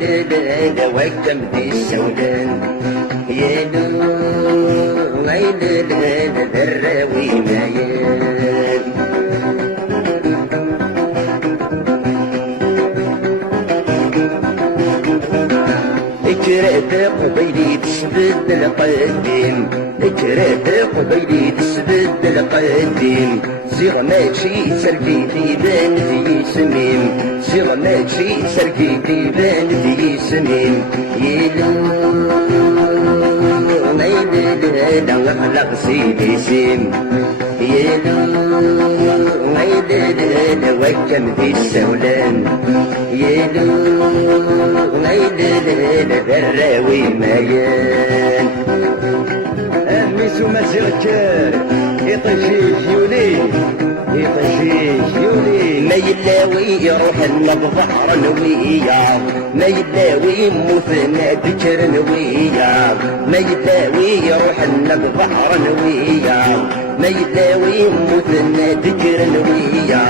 غيلنا وكم دي السودان يلو غيلنا الراوي مايل كرهت قبيلي تسبد القديم كرهت قبيلي تسبد القديم صيغ ماشي سرقيتي بان في سميم صيغ ماشي سرقيتي بان في سميم يلو غيلنا نخلق سيدي سيم يلو غيلنا وكم في السولان يلو غيلنا الراوي مايان ميسو مازيغك يطيشيش يولي يطيشيش يولي ما يلاوي يروح البحر نويا ما يلاوي مثنى بكر نويا ما يلاوي يروح البحر نويا ما يلاوي مثنى بكر نويا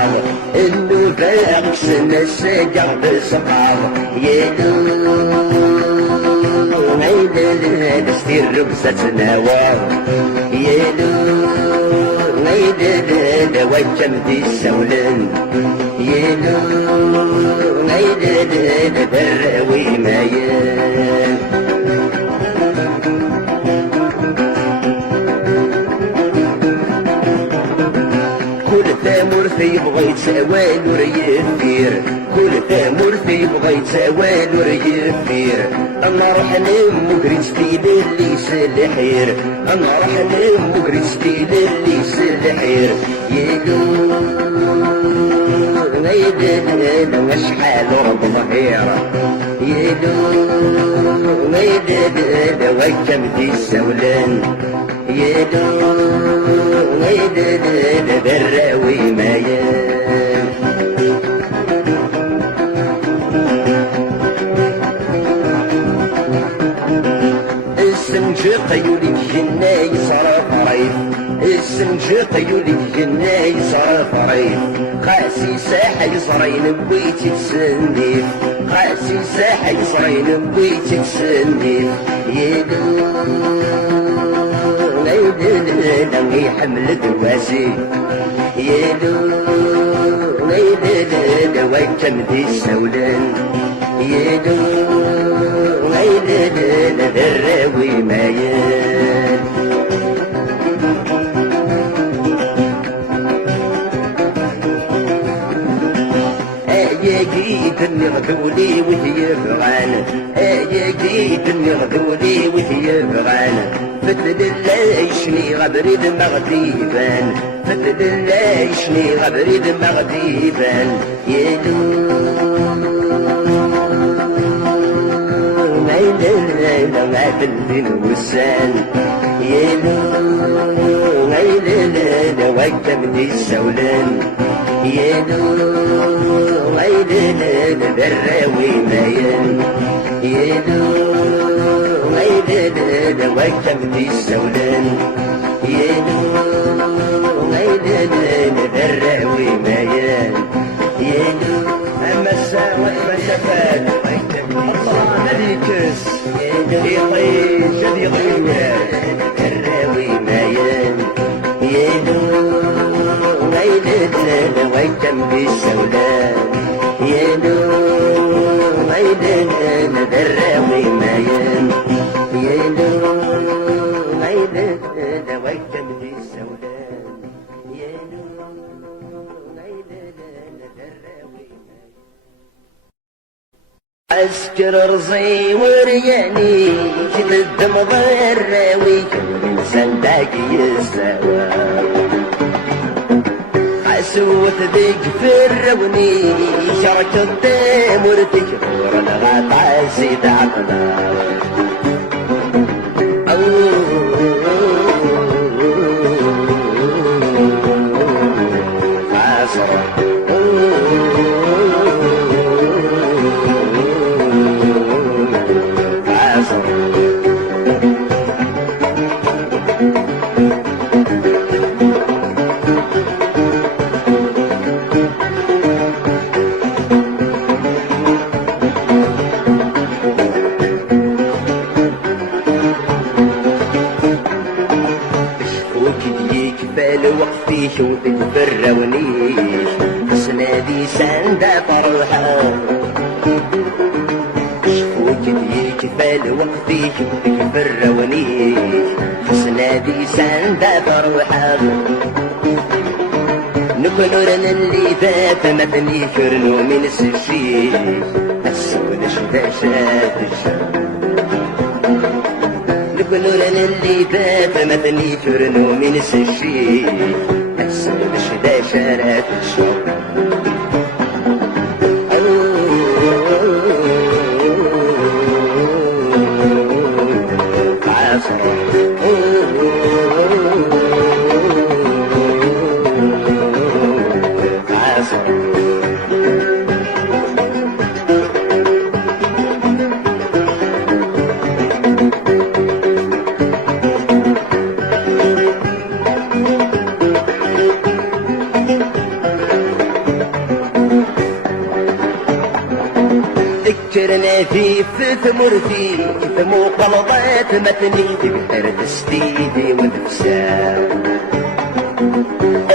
انه باغ سنة الساقع بسقاط يلو غيلنا دستير ربسة نوار يلو غيلنا وكم دي السولان يلو غيلنا الراوي مايان كل ثامر في بغيت سوال وريفير كل ثامر في بغيت سوال وريفير انا راح نم وقريت ستيل اللي سلحير انا راح نم وقريت ستيل اللي سلحير يلو غيدنا وشحال رب ظهيرة يلو غيدنا وكم دي السولان يلو غيدنا بالراوي مايان السنجق يولي الجناي صرف ريف السنجق يولي الجناي صرف ريف قاسي ساحة يصرين بويتي تسنيف قاسي ساحة يصرين بويتي تسنيف يلو غيلنا يحمل دواسي يلو غيلنا وكم دي السولان يلو غيلنا الراوي مايان جيت نغدولي وهي بغان جيت نغدولي وهي بغان فتل الليشني غبريد مغديبان فتل الليشني غبريد مغديبان يلو غيلنا ما بالدين وسان يلو غيلنا وكم دي السولان يلو غيلنا بالراوي مايان يلو غيلنا وكم دي السولان يلو غيلنا بالراوي مايان يلو اما الساعة والمسافات الطلع نبيكس يطيش جدي غيوان الراوي مايان يلو غيلنا وكم دي السولان يلو غيلنا بالراوي مايان يلو غيلنا وكم دي السولان يلو غيلنا بالراوي عسكر رزي ورياني جد الدم ضراوي الانسان باقي يسلاوى عسوة ذيك في الروني شرك الدم ورتكبر الغطا سيد عقنا كفال وقتي كيف الروني حسنا دي ساندا فروحة نكونورن اللي ذات مدني كرنو من السشي السون شداشات نكونورن اللي ذات مدني كرنو من السشي السون شداشات الشوق ذكرنا في ثمرتي كيف مو قلبات متني بحر تستيدي ونفسا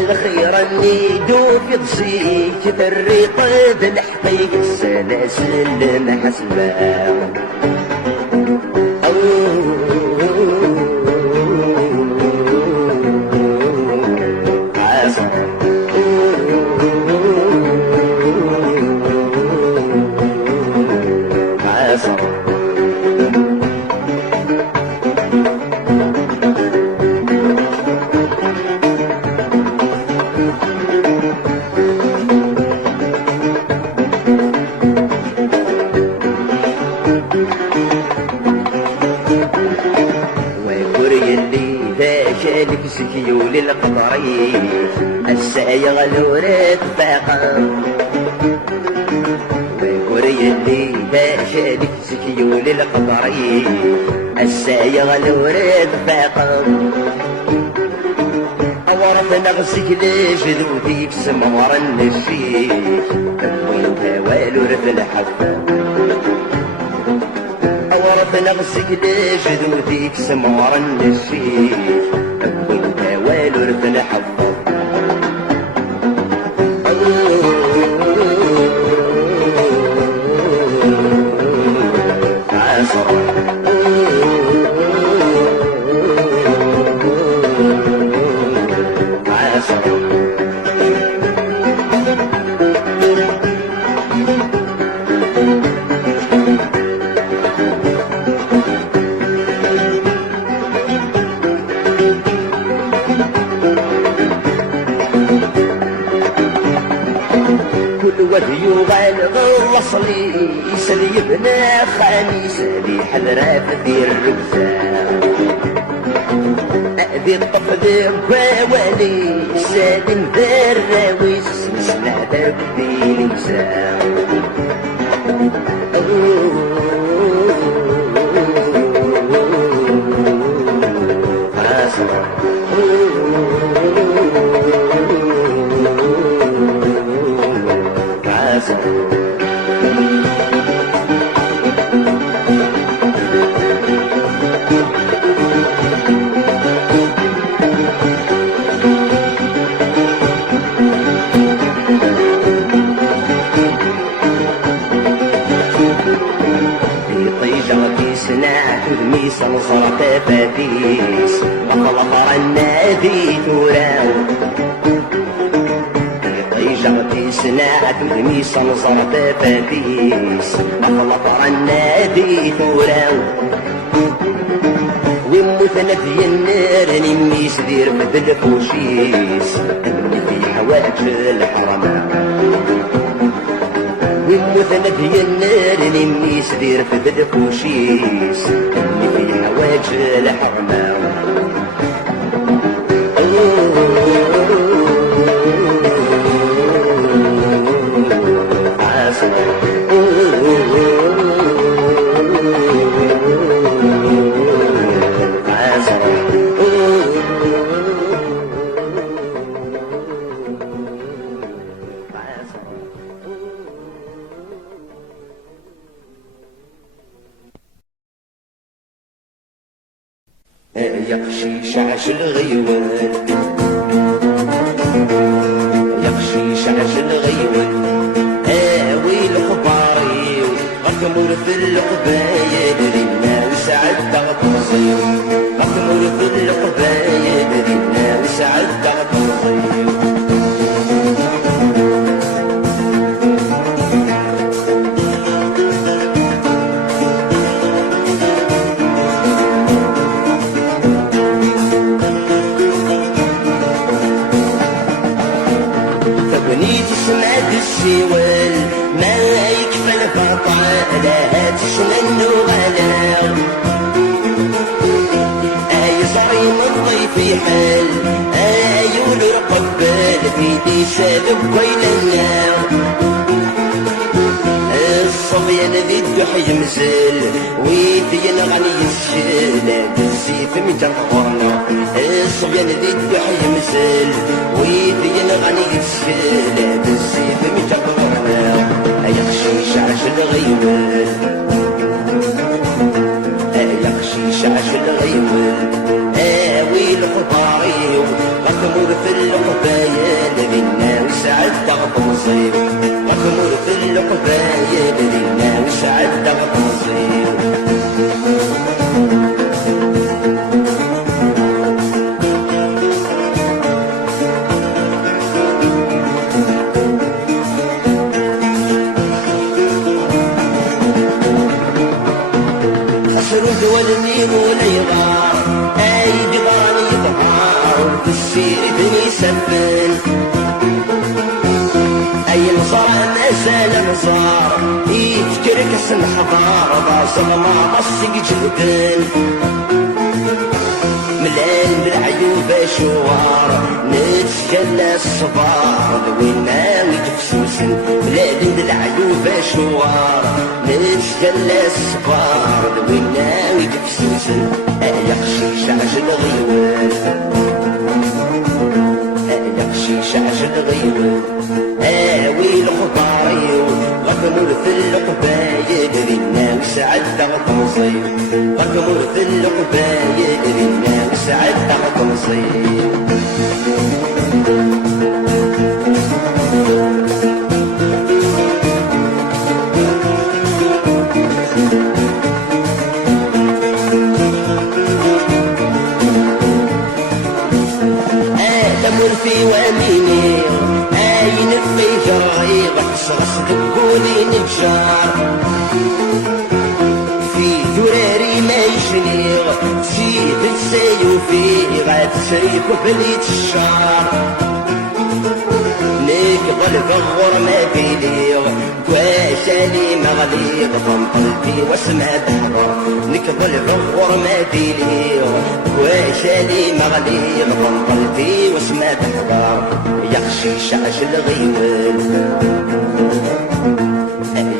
الخير اني دوف يضسي كيف الريق ذا الحقيق السلاسل محسبا شالك سكيول القطري السايغ الورد فاقا ويقري اللي شالك سكيول القطري السايغ الورد فاقا أورث نغسك لجذوذيك سمور النشيش وين توالو رث الحفا أورث نغسك لجذوذيك سمور النشيش وين توالو رث الحفا وديو غالغ وصلي يسلي بنا خميس لي حضرات في الركزة أبي الطفل بوالي سالم ذراويس مسمع تبدي نمسا صنصرت فتيس وخلط النادي توراو طيجرتي سناعة دمي صنصرت فتيس وخلط النادي توراو ومثنى في النار نمي سدير مثل فوشيس اللي في حواج الحرم ومثنى في النار نمي سدير في الفوشيس اللي في حواج الحرمة يقشي شعش الغيوان يقشي شعش الغيوان ويل خباري غرق مور في القبايل تنصيب مغمور في القبايل دينا وسعد تنصيب السوال ما يكفى البطل لا تشمل وغلا اي صريم الضيف حال اي ولرقبال في دي سابق ويلنا الصبيان ذي الدحي مزل ويدين غني الشلال بالسيف مجرنا الصبيان ذي الدحي مزل ويدين غني الشلال بالسيف مجرنا يخشي شعش الغيول يخشي شعش الغيول ويل خطاري غمور في القبايل لنا وسعد تغطنصيب غمور في القبايل لنا وسعد تغطنصيب خسروا دول النيل واليغار اي جبال يظهر في السير بني سفن اي نصار ما زال نصار يفكر كسن حضار باصل ما بصق جهدن ملان بالعيوب شوار نتجلى الصبار وين ما ويتفسوسن ملان بالعيوب شوار نتجلى الصبار وين ما ويتفسوسن يخشي شعش الغيوان يخشي شعش الغيوان ويل خطاري غمور في القبايل لنا وسعد تغطنصيب غمور في القبايل لنا وسعد تغطنصيب في واميني اين في جرعي غتصرص دقولي نجار في دراري ما يشنيغ سيد السيوفي غتسريك بليت الشعر نقبل بغور ما بيليغ واشالي مغليغ ضم قلبي واسمع بحر نقبل بغور ما بيليغ واشالي مغليغ ضم قلبي واسمع بحر يخشي شعش الغيول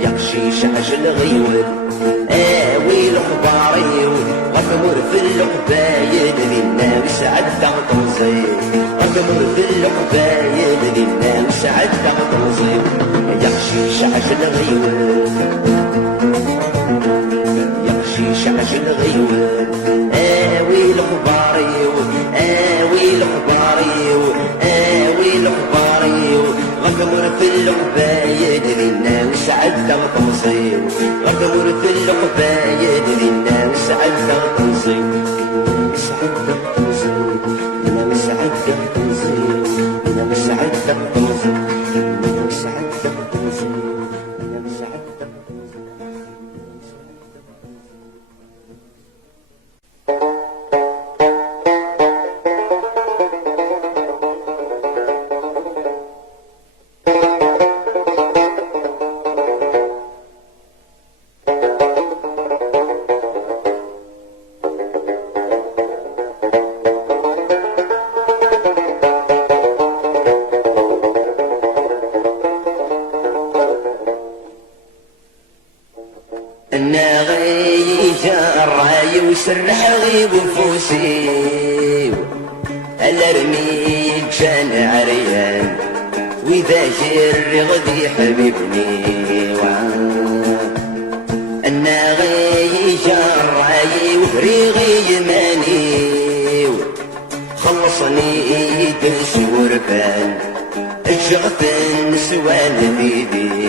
يخشي شعش الغيول ويل خباري غمور في القبايل لنا وسعد تغطنصيب غمور في القبايل لنا وسعد تغطنصيب يخشي شعش الغيول يخشي شعش الغيول ويل خباري ويل خباري ويل خباري غمور في القبايل لنا وسعد تغطنصيب غمور في القبايل لنا وسعد تغطنصيب وسعد تغطنصيب لنا وسعد تغطنصيب لنا وسعد تغطنصيب لنا وسعد تغطنصيب لنا وسعد تغطنصيب وسرح غيب نفوسي الارميك كان عريان واذا جري غدي حبيبني انا غي جراي وفريغي يماني خلصني درس وربان الشغف النسوان بيدي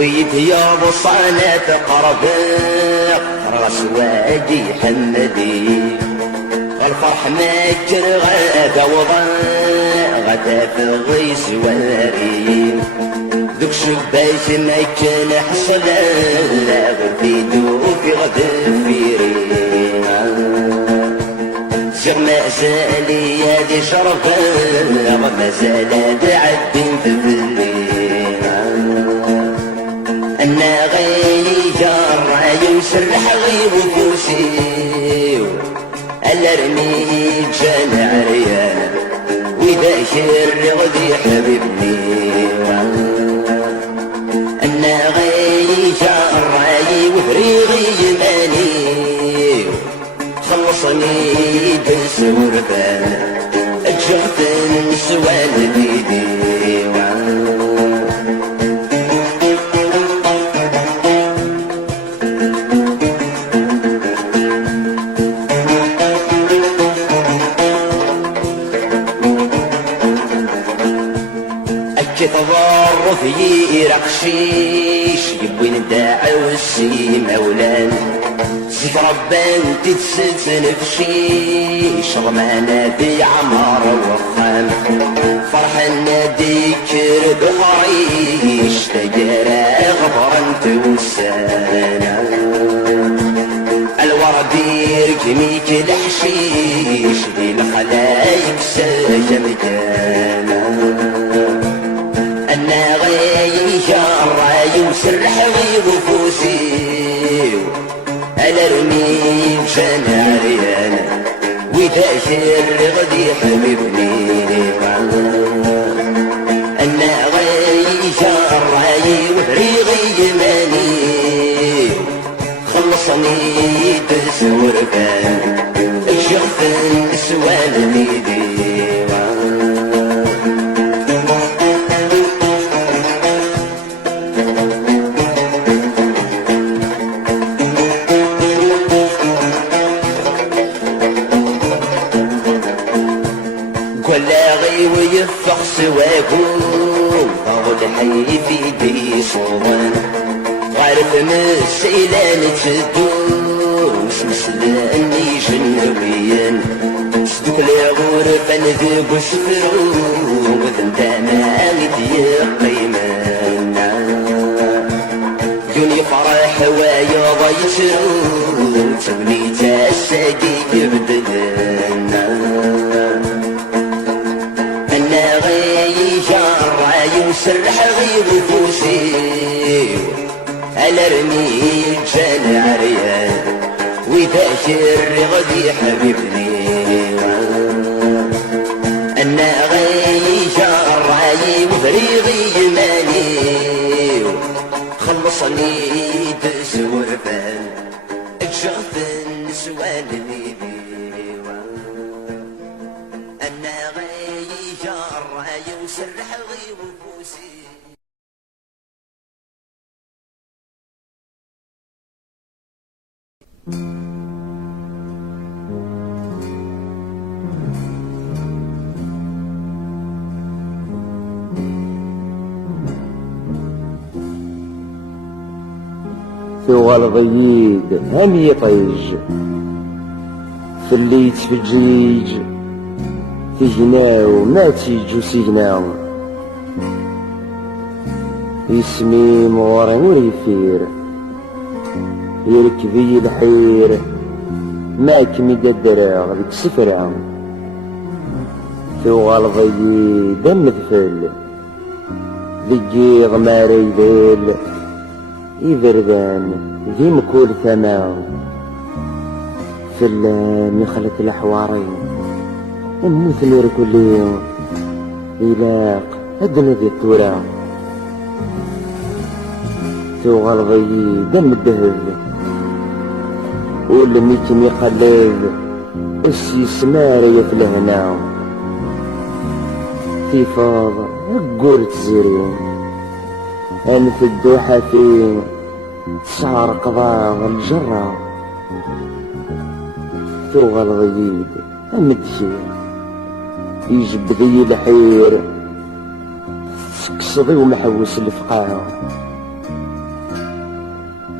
ويتياب صانة قرباق راس واجي حمدي الفرح ماجر غدا وضاء غدا في غيس والريم ذوك شباش ما كان حصل لا غفيدو في غدا في ريم زغ ما زالي هادي شرفا ما زال عد تفليم انا غير جار يسرح غيب وفوسي الا رمي جان عريان واذا شر غدي حبيبني انا غير جار وفريغي يماني خلصني دس ورفان اجرت نسوان بيدي تضرف يرقشيش يبوين داعوسي مولان سيف ربان تتسد نفشيش رمانا في عمار وخام فرحان ناديك بحريش تجارة غبرا توسانا الورد يركميك الحشيش دي الخلايق ساجم كانا انا غايب شراي وسرح غيب وفوسي انا رمي بشان عريانا واذا شر غدي حبيبني انا غايب شراي وفريغي جماني خلصني تسور كان الشغف السوال نيدي ويفخ سواكم أغل حي في دي صوان غارف مسيلان تدوس مسلاني جنويا صدق لي غورف نذيب وسفرو وذن دانا يقيمان دوني فرح ويا ضيسرو تبني تاساقي يبدلنا سرح غيب فوسي انا رمي جان عريان واذا شر غدي حبيبني انا غي جراي وفريغي جماني خلصني تسور فان اجغف النسوان ليدي انا غي جراي وسرح غيب فوسي ثوال ضييد هم يطيج في اللي يتفجيج تجناو ما تيجو سيجناو يسمي مغوري وريفير يركبي الحير ما كمي قدرا ذيك سفرا ثوال ضييد هم ذفل ذي غماري ذيل يبردان ذي مكول ثماو فلان يخلط الحوارين المثل يركلي يلاق هدنا ذي التورا ثوغل ضيي دم الدهل واللي ميتم يقلب السي سماري في الهنا في فاض قول تزيرين أنف الدوحة في شعر قضاء الجرة ثوغل ضييد أمدشي يجب ذي الحير سقصدي ومحوس الفقاع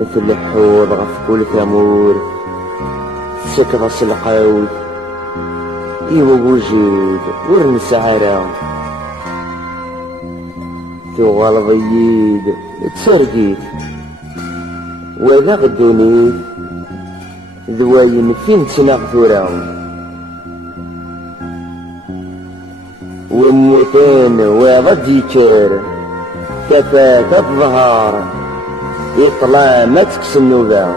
مثل الحوض غف كل ثمور سكض القوت إيوا وجود ورنسعرا ثغال ضيد تسرقيت وذا غدونيت ذواين فين تنغثورا وموتين وذا ديكير كفاك الظهار يطلع ما تكس النوبة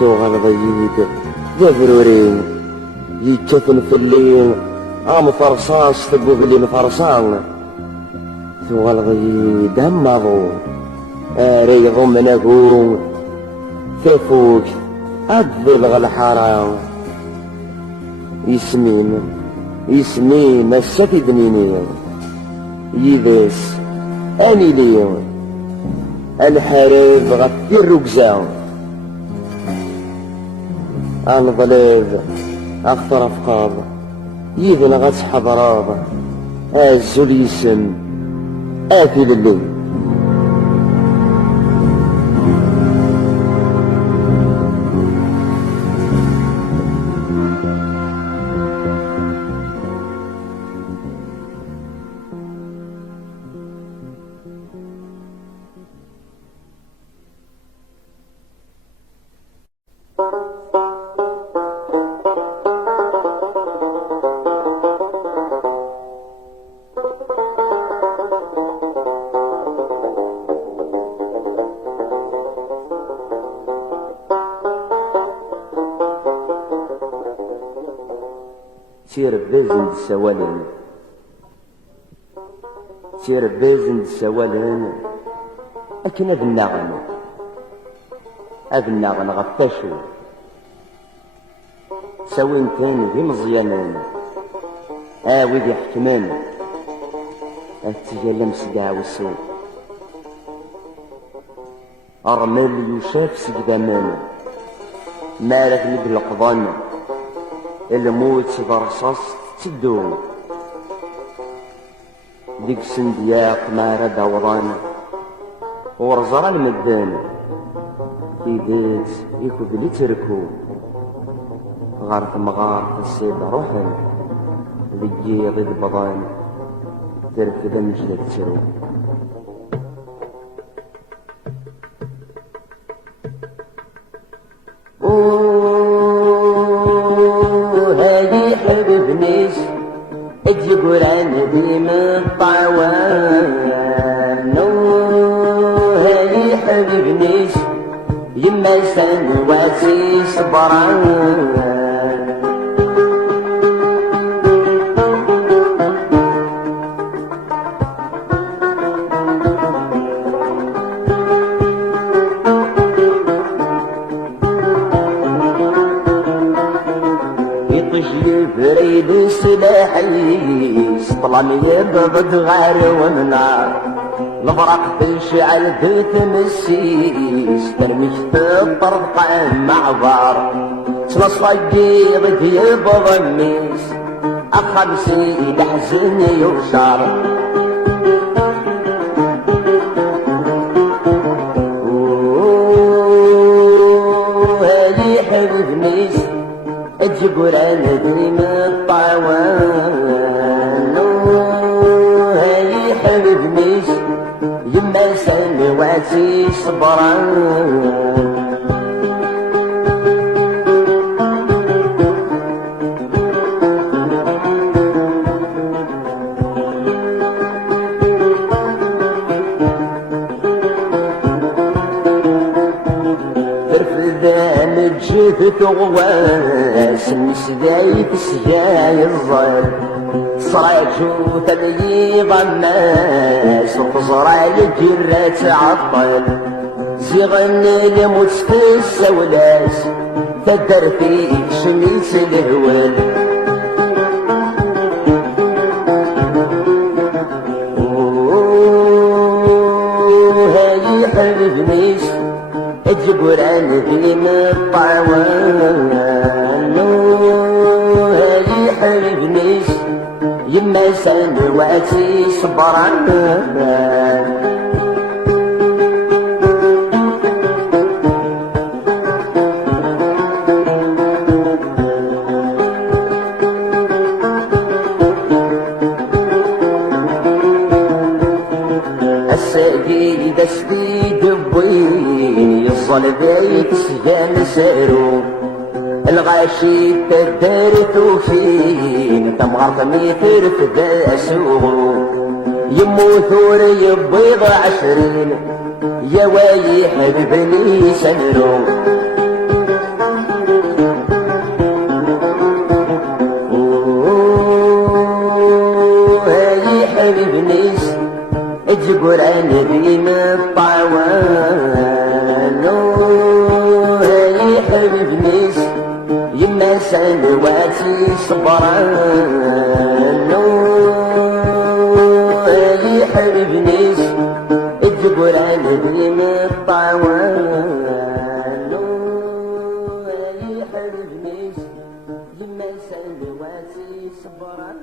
ثغال ضيد ذا ذرورين يتكفن في الليل فرصاص ثبو في الليل فرصان ثغال ضيد همضو ريض من أقوم ثفوك أدبلغ الحرام يسمين السفي دنيني يذس أني ليون الحريب غفي الرقزان الظليب أخطر أفقاض يذن غس حضراض الزل يسم آكل الليل سير بازن السوالين سير بازن السوالين أكن أبناغن غفاشو سوين كان ذي مزيانين وذي حكمان أتجلم سقع والسوق أرمال يشاف سقدامان مالك نبي القضان الموت برصاص تدو ديك سندياق ما رد وران ورزرا المدان في بيت يكو بلي تركو غارت مغار السيد روحن ذي ضد بضان ترفد مجلك ترو تقول عن ديم الطعوان هاي حبيب نيس يما سنواتي صبران بريد سلاحي سطلم يبغد غار ومنار البرق تشعل تتمسيس ترميك تطرق مع بار تنصدي غدي بضميس أخمسي لحزن يوشار هذي حبيب ميس تقول عن ديم الطعوان هاي حبيب ميس يما سنواتي صبران جيت غواس مسداي تسجاي الظل صراجو تبيي ضماس وتزرع الجرة تعطل زغن الموت في السولاس تدر فيك شميس الهوال هاي حبيب ميس تقول عن ديم الطعوان هاي حبيب نيس يما سنواتي صبران داس دبوين يصل بيك سجان سارو الغاشي تدارتو فين تمغرط ميتر فداسو يموثور يبيض 20 يا وايح ببني سنرو هاي حبيب نيس اجبر انا بين الطعوان هاي حبيب نيس يما سنواتي صبران هاي حبيب نيس اجبر انا بين الطعوان هاي حبيب نيس يما سنواتي صبران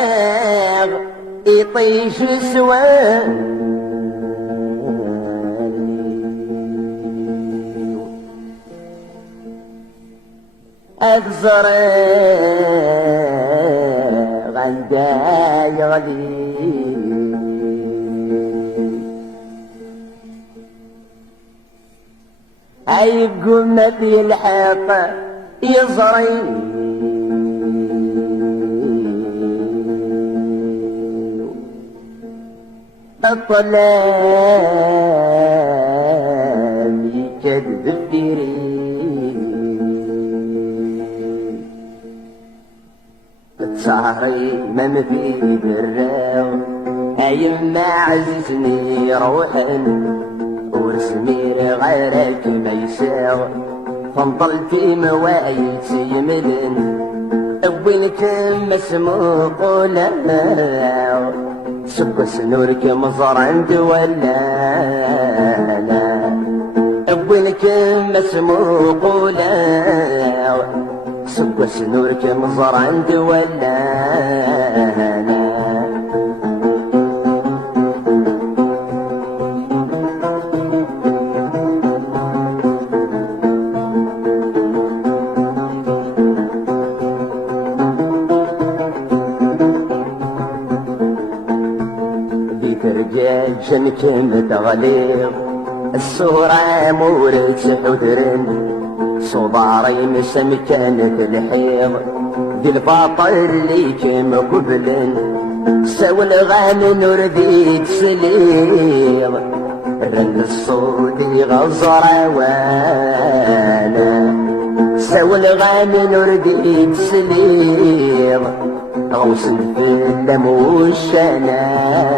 الفراغ يطيش سواني الزرق عندا يغلي عيقوم في الحق يزري الظلام يكذب الديرين السهري ما في براو ايما عززني روحا ورسمي غيرك ما يساو فانطلت موايت يمدن وينك مسموق ولا سب سنورك مزار عند ولا لا وينك مسموق ولا سب سنورك مزار عند ولا لا جنك متغليظ الصورة مورد حذرن صباري مسمكانة الحيض ذي الباطل اللي كم قبلن سوى الغام نور ذيك سليض رن الصودي غزر وانا سوى الغام نور ذيك سليض غوص الفيلم والشنانة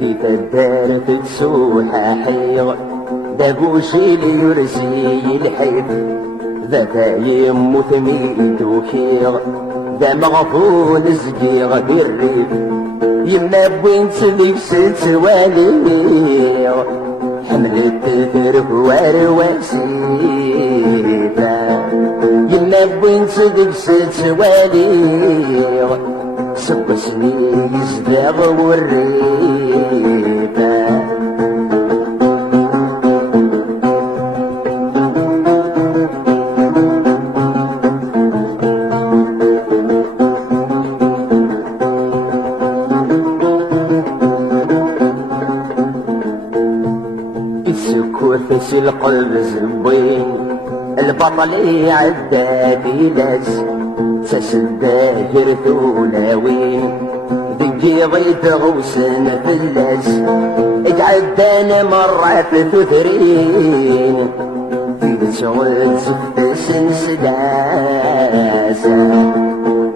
ذي الدار تتسوح حيض دابوشي ليرسي الحيض ذاك يموت ميت وكيغ ذا مغفون زقيغ بالريف يما بوين تليك ستواليغ حملت تثرف ورواسيتا يما بوين تليك ستواليغ سب سني يزداغ والريفا فس القلب زبين البطل عداد لاس تسداهر ثولاوين ذكي ضيت غوسن فلاس اتعدانا مرة في ثثرين في تشغل زفت سلسلاسة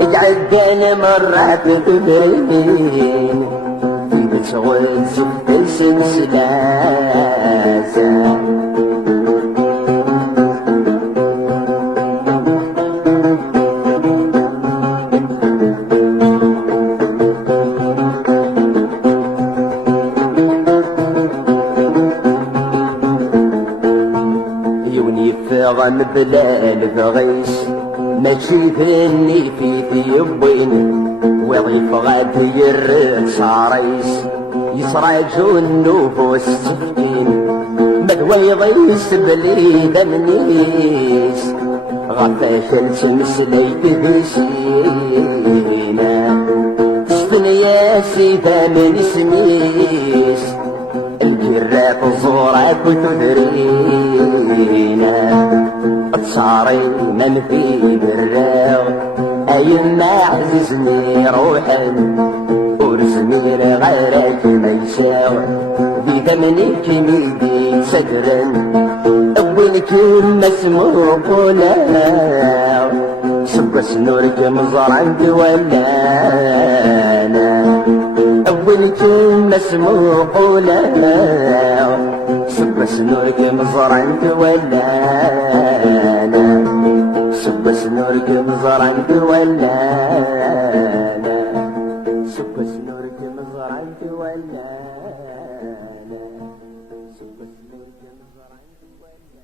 اتعدانا مرة في ثثرين تشغل زفت سلسلاسة بلا البغيس ماشي ثني في ثيبين وظيف غادي يرد صاريس يسرعجو النفوس تفتين مدوى يضيس بلي دمنيس غفاش التمسلي تهسينا تستنيا سيدا من سميس الجراف زورك وتدرينا تصاري من في براو اي ما عززني روحا ورسمي غيرك ما يساو في ثمنك ميدي سكرا اول كلمة اسمه قولاو سبس نورك مزرعك ولانا اول كلمة اسمه قولاو سبس نورك مزرعك ولانا سبس نورك مزرعك ولانا سبس نورك مزرعك ولانا سبس نورك مزرعك ولانا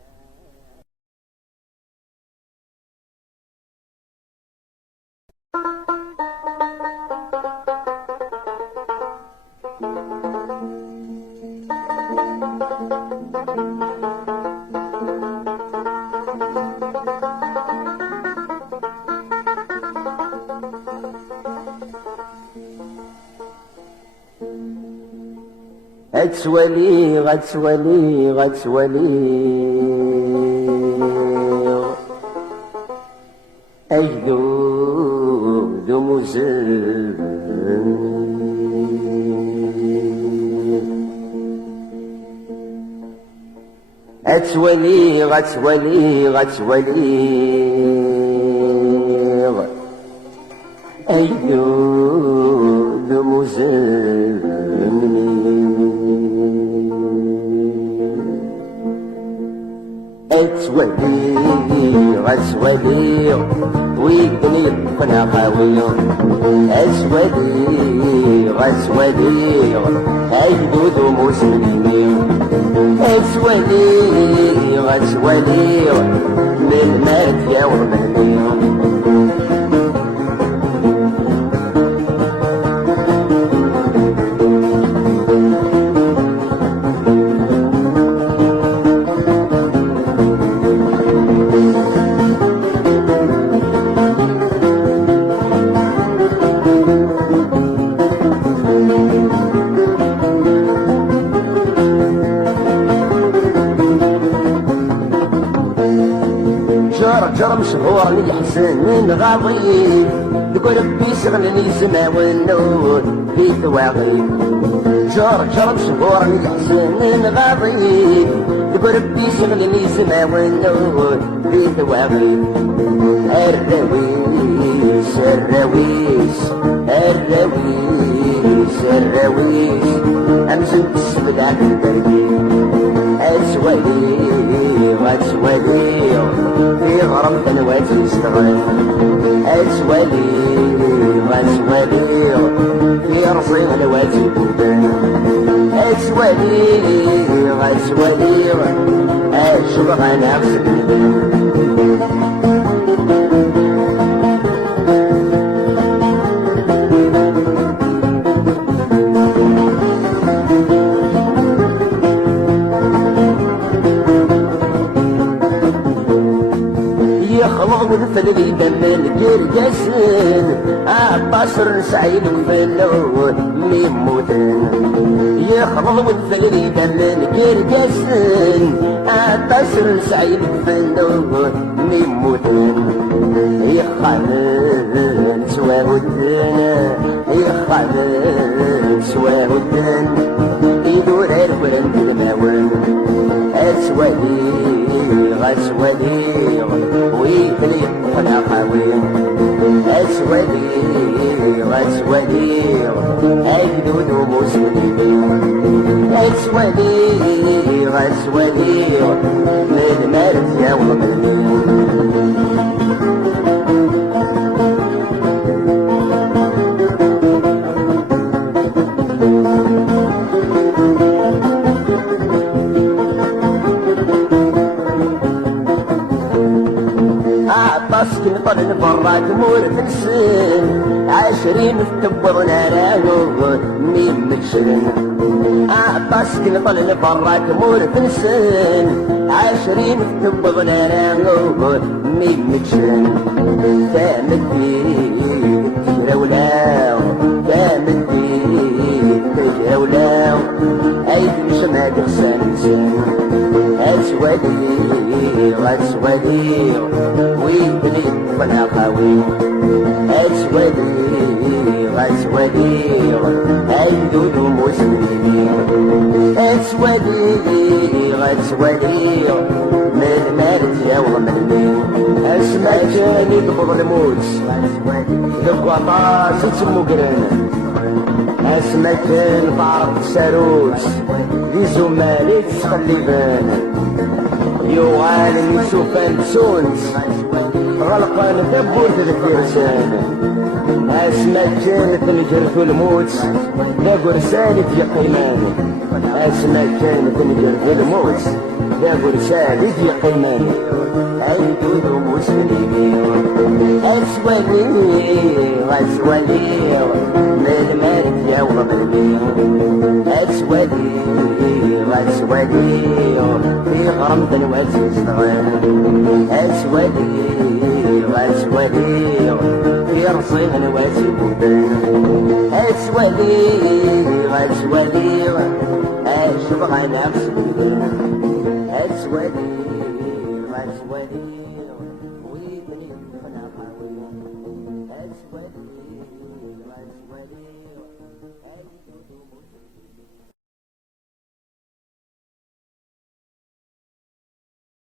غتولي غتولي غتولي أجدو ذو مزل غتولي غتولي غتولي أجدو ذو مزل غتولي غتولي ويدني يبقنا قوي غتولي غتولي هيدود مسلمين غتولي غتولي من المات يا ومهنيهم جرم شهور لي حسن من غاضي تقول ربي شغلني السما والنور في ثواغي جرم شهور لي حسن من غاضي تقول ربي شغلني السما والنور في ثواغي الرويس الرويس الرويس الرويس امسك السبلة في البردي اسولي غتولي في غرم تنواتي يستغل اسولي غتولي في رصي غلواتي بوبان اسولي غتولي اشوف انا غسل ودفلي دم الجرجسن عباصر سعيد وفلو ميموتن يخلط ودفلي دم الجرجسن عباصر سعيد وفلو ميموتن يخالد سواهدن يخالد سواهدن يدور الورن الماون اسودي غسودي ويدري قنا قوي اسودي غسودي اجدود مسلمين اسودي غسودي من مرت يا الفراك مور تنسن 20 تبض نارانو ميم مكشن عباس كنطل الفراك مور تنسن 20 تبض نارانو ميم مكشن تامدي تجراولاو تامدي تجراولاو ايد مش ما تغسل اسودي اسودي ويبني فانا قوي اسودي اسودي الدود مسلمين اسودي اسودي من مالت يا ومن اسمع جاني تبغى الموت دق عطاس تسمو قرن اسمع كان بعرف الساروت لي زمالي تسقلبان يو عالم يشوف انسونس غلقان تبور الفرسان اسمع كانت نجرثو الموت دا قرساني في قيمان اسمع كانت نجرثو الموت دا قرساني في قيمان الدود مسلمين اسودي اسودي من مالت يا ومن اسودي اسودي في غرمة الوزن صغير اسودي اسودي في رصيف الوزن بودن اسودي اسودي اشوف نفسي اسودي اسودي